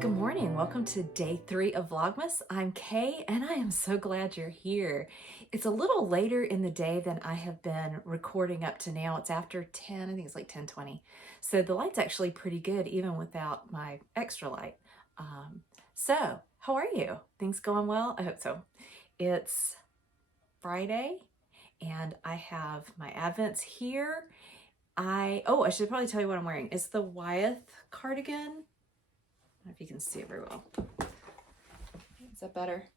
Good morning. Welcome to day 3 of Vlogmas. I'm Kay and I am so glad you're here. It's a little later in the day than I have been recording up to now. It's after 10, I think it's like 10:20. So the light's actually pretty good even without my extra light. So how are you? Things going well? I hope so. It's Friday and I have my Advents here. I should probably tell you what I'm wearing. It's the Wyeth cardigan. I don't know if you can see it very well. Is that better?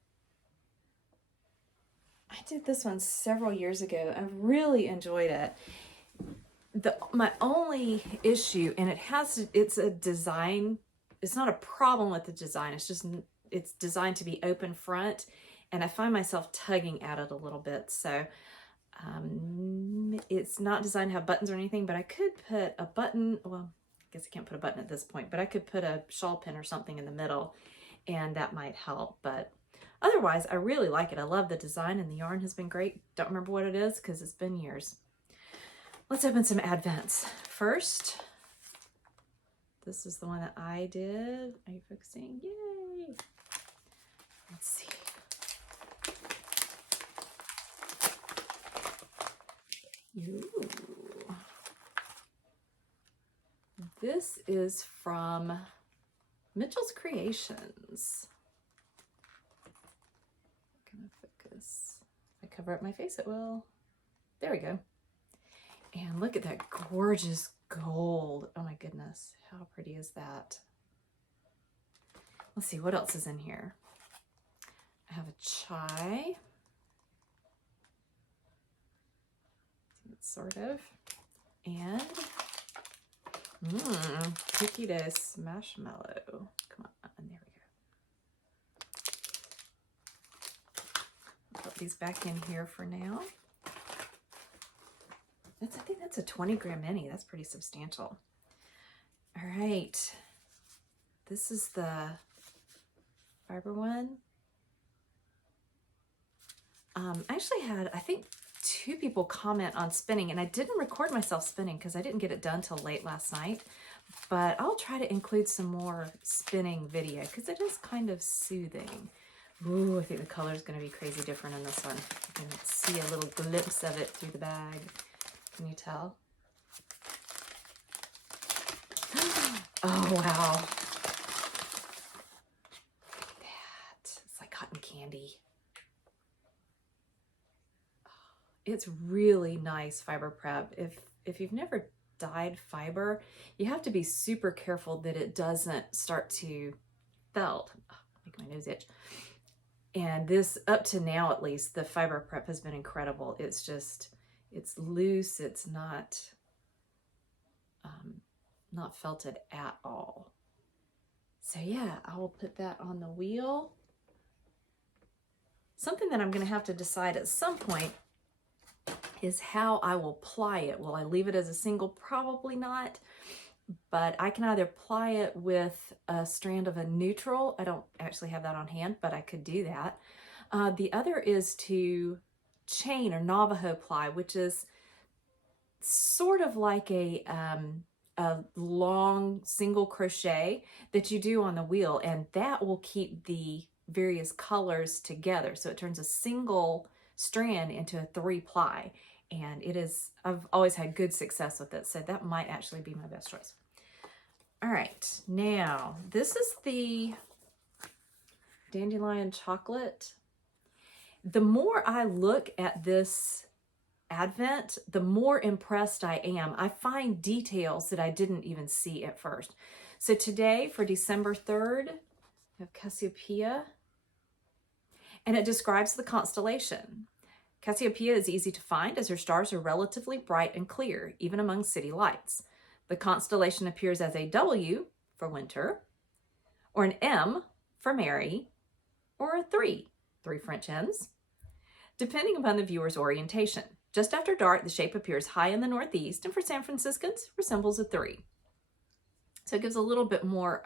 I did this one several years ago. I really enjoyed it. My only issue, and it's a design, it's not a problem with the design, it's designed to be open front, and I find myself tugging at it a little bit. So it's not designed to have buttons or anything, but I could put a button, well, I guess I can't put a button at this point, but I could put a shawl pin or something in the middle and that might help. But otherwise, I really like it. I love the design and the yarn has been great. Don't remember what it is because it's been years. Let's open some Advents. First, this is the one that I did. Are you focusing? Yay! Let's see. Ooh. This is from Mitchell's Creations. I'm gonna focus. If I cover up my face, it will. There we go. And look at that gorgeous gold. Oh my goodness, how pretty is that? Let's see, what else is in here? I have a chai. Sort of. And cookie dough marshmallow. Come on, there we go. I'll put these back in here for now. I think that's a 20-gram mini. That's pretty substantial. All right. This is the fiber one. I actually had, I think, 2 people comment on spinning, and I didn't record myself spinning because I didn't get it done till late last night, but I'll try to include some more spinning video because it is kind of soothing. Ooh, I think the color is going to be crazy different in this one. You can see a little glimpse of it through the bag. Can you tell? Oh, wow. Look at that. It's like cotton candy. It's really nice fiber prep. If you've never dyed fiber, you have to be super careful that it doesn't start to felt. Oh, make my nose itch. And this, up to now at least, the fiber prep has been incredible. It's loose. It's not felted at all. So yeah, I will put that on the wheel. Something that I'm going to have to decide at some point is how I will ply it. Will I leave it as a single? Probably not, but I can either ply it with a strand of a neutral. I don't actually have that on hand, but I could do that. The other is to chain or Navajo ply, which is sort of like a long single crochet that you do on the wheel, and that will keep the various colors together. So it turns a single strand into a 3-ply, and I've always had good success with it, so that might actually be my best choice. All right, now this is the Dandelion Chocolate. The more I look at this Advent, the more impressed I am. I find details that I didn't even see at first. So today, for December 3rd, I have Cassiopeia, and it describes the constellation. Cassiopeia is easy to find as her stars are relatively bright and clear, even among city lights. The constellation appears as a W for winter, or an M for Mary, or a 3 French hens, depending upon the viewer's orientation. Just after dark, the shape appears high in the northeast, and for San Franciscans, resembles a 3. So it gives a little bit more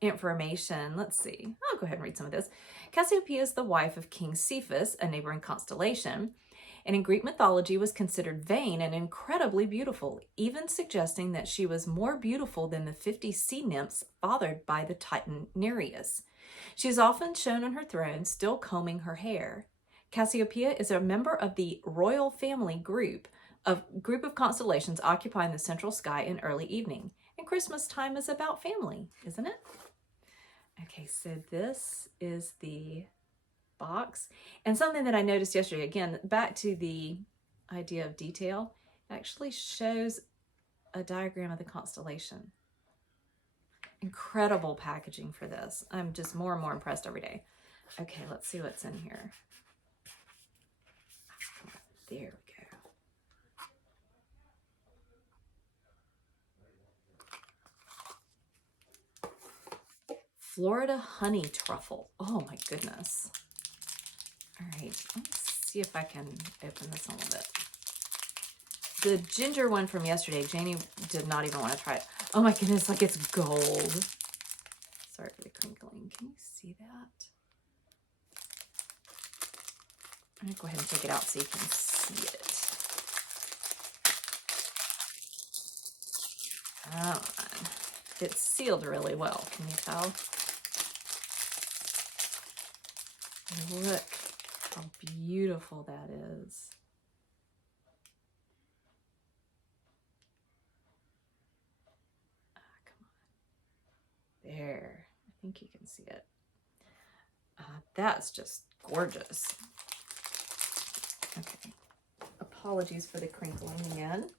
information. Let's see. I'll go ahead and read some of this. Cassiopeia is the wife of King Cephas, a neighboring constellation, and in Greek mythology was considered vain and incredibly beautiful, even suggesting that she was more beautiful than the 50 sea nymphs fathered by the Titan Nereus. She is often shown on her throne, still combing her hair. Cassiopeia is a member of the royal family group of constellations occupying the central sky in early evening. And Christmas time is about family, isn't it? Okay, so this is the box. And something that I noticed yesterday, again, back to the idea of detail, actually shows a diagram of the constellation. Incredible packaging for this. I'm just more and more impressed every day. Okay, let's see what's in here. There we go. Florida honey truffle. Oh my goodness. All right, let's see if I can open this a little bit. The ginger one from yesterday, Janie did not even want to try it. Oh my goodness, like it's gold. Sorry for the crinkling. Can you see that? I'm gonna go ahead and take it out so you can see it. Come on. It's sealed really well, can you tell? Look how beautiful that is. Come on. There. I think you can see it. That's just gorgeous. Okay. Apologies for the crinkling again.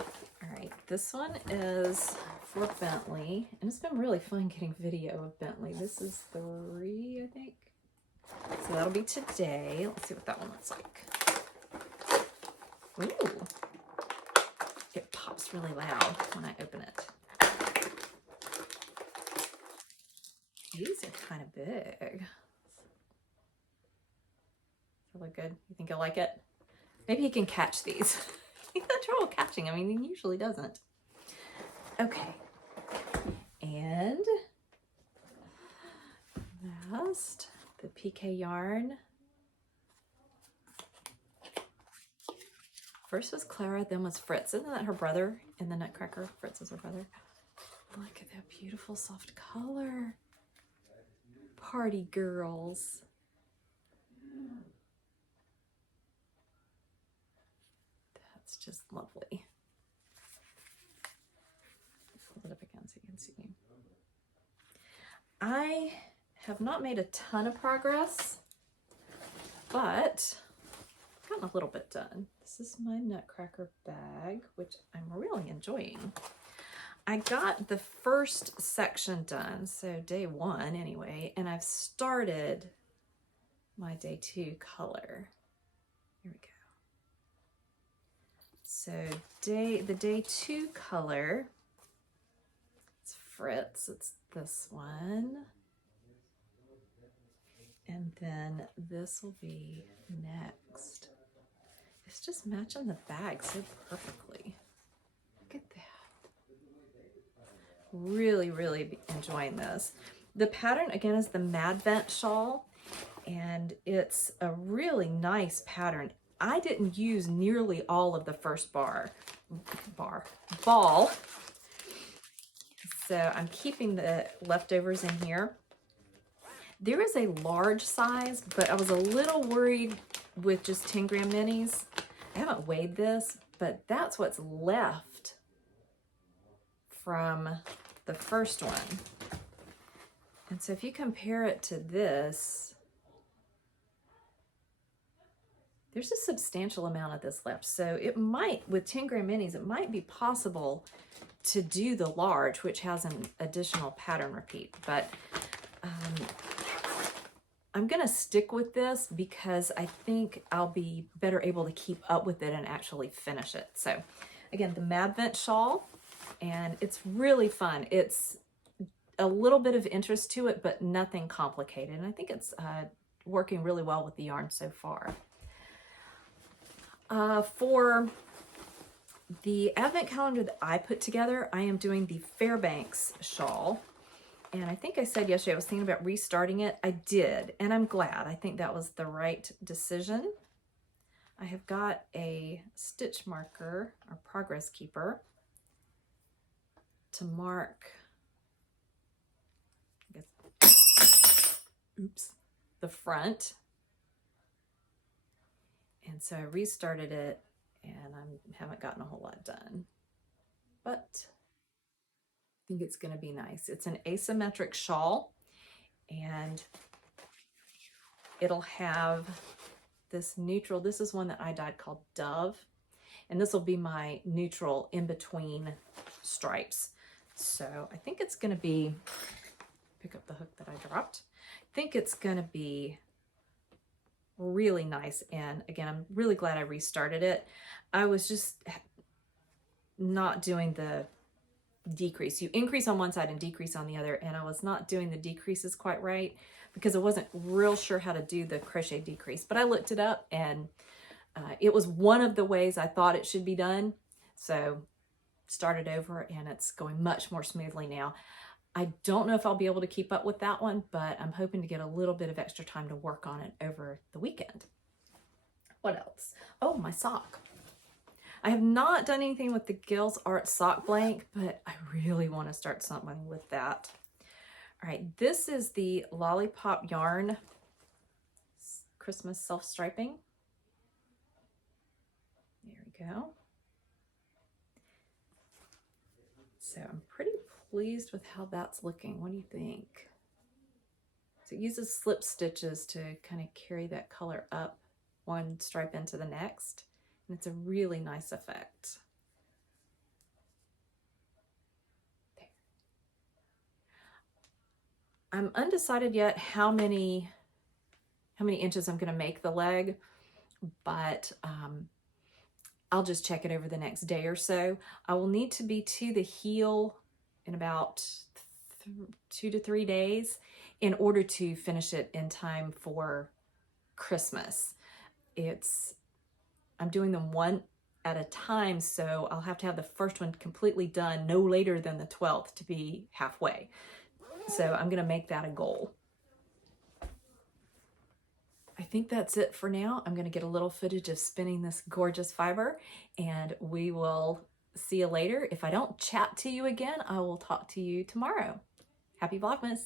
All right, this one is for Bentley, and it's been really fun getting video of Bentley. This is 3, I think. So that'll be today. Let's see what that one looks like. Ooh, it pops really loud when I open it. These are kind of big. Does it look good? You think you'll like it? Maybe he can catch these. He's had trouble catching them. I mean, he usually doesn't. Okay. And last, the PK yarn. First was Clara, then was Fritz. Isn't that her brother in the Nutcracker? Fritz is her brother. Look at that beautiful soft color. Party girls. That's just lovely. Hold it up again so you can see. I have not made a ton of progress, but I've gotten a little bit done. This is my Nutcracker bag, which I'm really enjoying. I got the first section done, so day 1 anyway, and I've started my day 2 color. Here we go. So the day 2 color, it's Fritz, it's this one. And then this will be next. It's just matching the bag so perfectly. Look at that. Really, really enjoying this. The pattern, again, is the Madvent shawl, and it's a really nice pattern. I didn't use nearly all of the first ball. So I'm keeping the leftovers in here. There is a large size, but I was a little worried with just 10 gram minis. I haven't weighed this, but that's what's left from the first one. And so if you compare it to this, there's a substantial amount of this left. So it might, with 10 gram minis, it might be possible to do the large, which has an additional pattern repeat. But I'm gonna stick with this because I think I'll be better able to keep up with it and actually finish it. So again, the Madvent shawl, and it's really fun. It's a little bit of interest to it, but nothing complicated. And I think it's working really well with the yarn so far. For the advent calendar that I put together, I am doing the Fairbanks shawl. And I think I said yesterday I was thinking about restarting it. I did, and I'm glad. I think that was the right decision. I have got a stitch marker or progress keeper to mark, I guess, oops, the front. And so I restarted it, and I haven't gotten a whole lot done, but I think it's going to be nice. It's an asymmetric shawl, and it'll have this neutral. This is one that I dyed called Dove, and this will be my neutral in between stripes. So I think it's going to be, pick up the hook that I dropped. I think it's going to be really nice. And again, I'm really glad I restarted it. I was just not doing the decrease. You increase on one side and decrease on the other, and I was not doing the decreases quite right because I wasn't real sure how to do the crochet decrease. But I looked it up, and it was one of the ways I thought it should be done. So started over, and it's going much more smoothly now. I don't know if I'll be able to keep up with that one, but I'm hoping to get a little bit of extra time to work on it over the weekend. What else? Oh, my sock. I have not done anything with the Gills Art sock blank, but I really want to start something with that. All right, this is the Lollipop Yarn Christmas self-striping. There we go. So I'm pretty pleased with how that's looking. What do you think? So it uses slip stitches to kind of carry that color up one stripe into the next. And it's a really nice effect. There. I'm undecided yet how many inches I'm going to make the leg, but I'll just check it over the next day or so. I will need to be to the heel in about 2 to 3 days in order to finish it in time for Christmas. I'm doing them one at a time, so I'll have to have the first one completely done no later than the 12th to be halfway. So I'm going to make that a goal. I think that's it for now. I'm going to get a little footage of spinning this gorgeous fiber, and we will see you later. If I don't chat to you again, I will talk to you tomorrow. Happy Vlogmas!